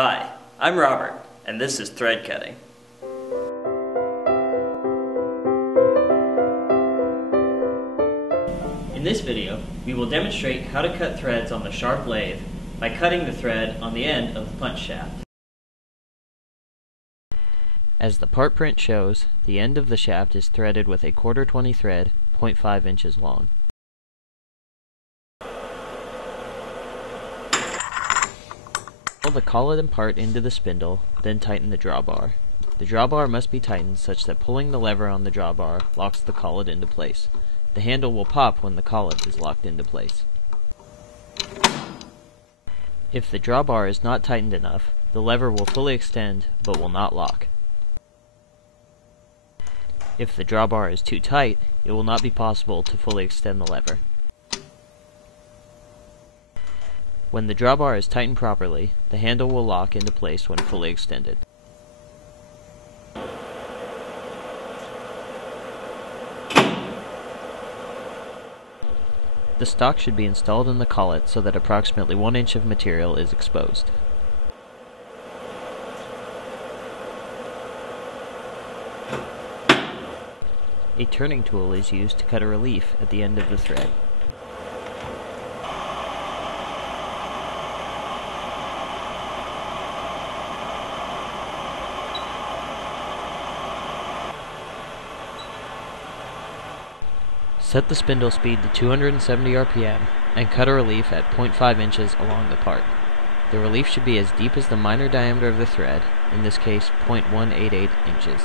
Hi, I'm Robert, and this is Threadcutting. In this video, we will demonstrate how to cut threads on the sharp lathe by cutting the thread on the end of the punch shaft. As the part print shows, the end of the shaft is threaded with a 1/4-20 thread, 0.5 inches long. Pull the collet and part into the spindle, then tighten the drawbar. The drawbar must be tightened such that pulling the lever on the drawbar locks the collet into place. The handle will pop when the collet is locked into place. If the drawbar is not tightened enough, the lever will fully extend but will not lock. If the drawbar is too tight, it will not be possible to fully extend the lever. When the drawbar is tightened properly, the handle will lock into place when fully extended. The stock should be installed in the collet so that approximately 1 inch of material is exposed. A turning tool is used to cut a relief at the end of the thread. Set the spindle speed to 270 RPM and cut a relief at 0.5 inches along the part. The relief should be as deep as the minor diameter of the thread, in this case 0.188 inches.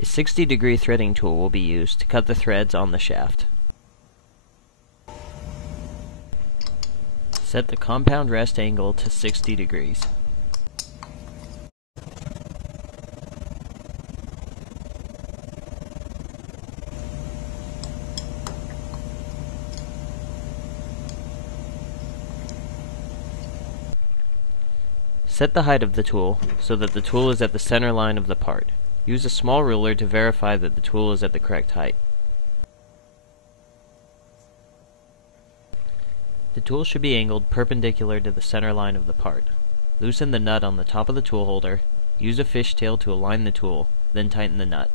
A 60-degree threading tool will be used to cut the threads on the shaft. Set the compound rest angle to 60 degrees. Set the height of the tool so that the tool is at the center line of the part. Use a small ruler to verify that the tool is at the correct height. The tool should be angled perpendicular to the center line of the part. Loosen the nut on the top of the tool holder, use a fishtail to align the tool, then tighten the nut.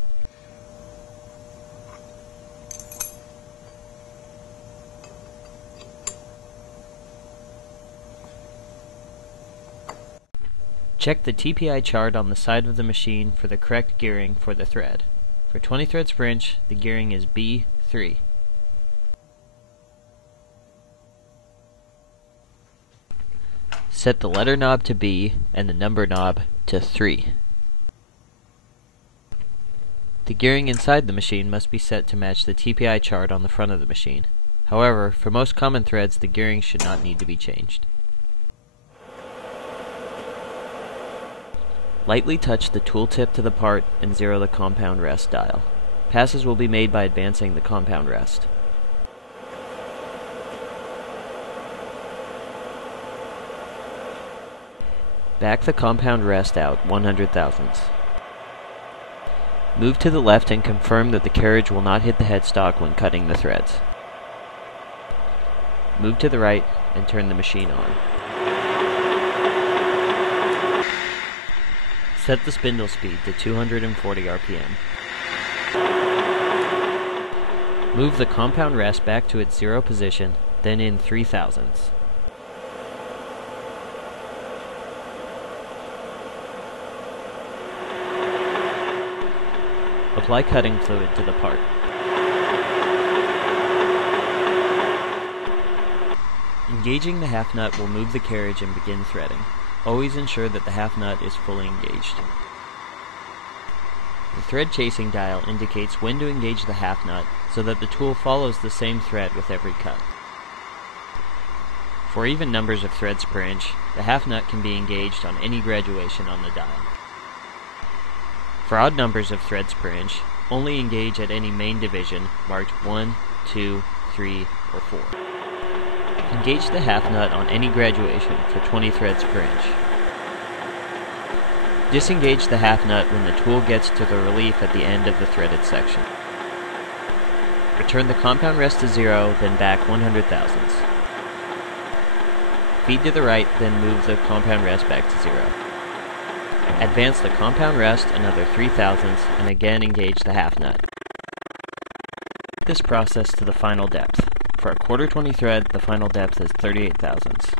Check the TPI chart on the side of the machine for the correct gearing for the thread. For 20 threads per inch, the gearing is B3. Set the letter knob to B and the number knob to 3. The gearing inside the machine must be set to match the TPI chart on the front of the machine. However, for most common threads, the gearing should not need to be changed. Lightly touch the tool tip to the part and zero the compound rest dial. Passes will be made by advancing the compound rest. Back the compound rest out 100 thousandths. Move to the left and confirm that the carriage will not hit the headstock when cutting the threads. Move to the right and turn the machine on. Set the spindle speed to 240 RPM. Move the compound rest back to its 0 position, then in 3 thousandths. Apply cutting fluid to the part. Engaging the half nut will move the carriage and begin threading. Always ensure that the half nut is fully engaged. The thread chasing dial indicates when to engage the half nut so that the tool follows the same thread with every cut. For even numbers of threads per inch, the half nut can be engaged on any graduation on the dial. For odd numbers of threads per inch, only engage at any main division marked 1, 2, 3, or 4. Engage the half nut on any graduation for 20 threads per inch. Disengage the half nut when the tool gets to the relief at the end of the threaded section. Return the compound rest to 0, then back 100 thousandths. Feed to the right, then move the compound rest back to 0. Advance the compound rest another 3 thousandths and again engage the half nut. This process to the final depth. For a quarter 20 thread, the final depth is 38 thousandths.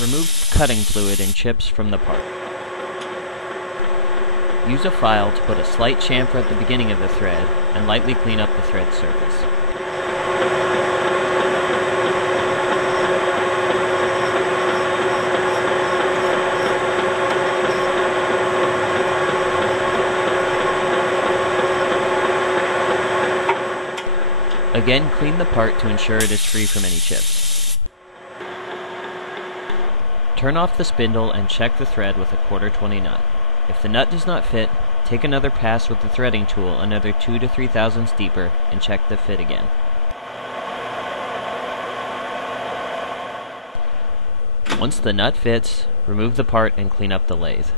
Remove cutting fluid and chips from the part. Use a file to put a slight chamfer at the beginning of the thread and lightly clean up the thread surface. Again, clean the part to ensure it is free from any chips. Turn off the spindle and check the thread with a quarter 20 nut. If the nut does not fit, take another pass with the threading tool another 2 to 3 thousandths deeper and check the fit again. Once the nut fits, remove the part and clean up the lathe.